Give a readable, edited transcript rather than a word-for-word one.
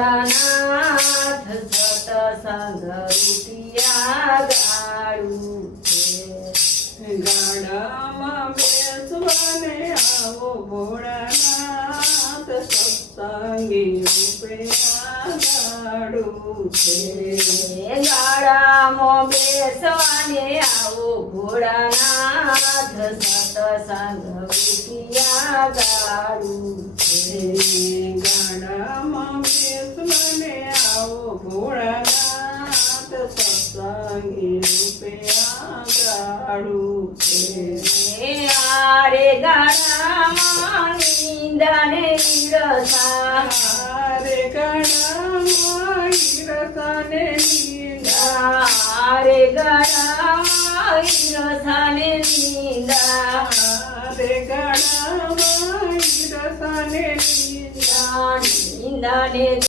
ભોળાનાથ સતસંગ રૂપિયા ગાડું છે ગાડામાં બેસવાને આવો ભોળાનાથ સત્સંગી રૂપે આગાડું છે ગાડામાં બેસવાને આવો ભોળાનાથ સતસંગ રૂપિયા ગાડું છે ગાડામાં બેસવાને આવો ભોળાનાથ સત્સંગી રૂપે આગાડું છે આરે ગાડામાં નિંદાને ઈરસા રે ગાડામાં ઈરસાને નીંદા આરે ગાડામાં ઈરસાને નિંદા રે ગાડામાં ઈરસાને નીંદા નિંદાને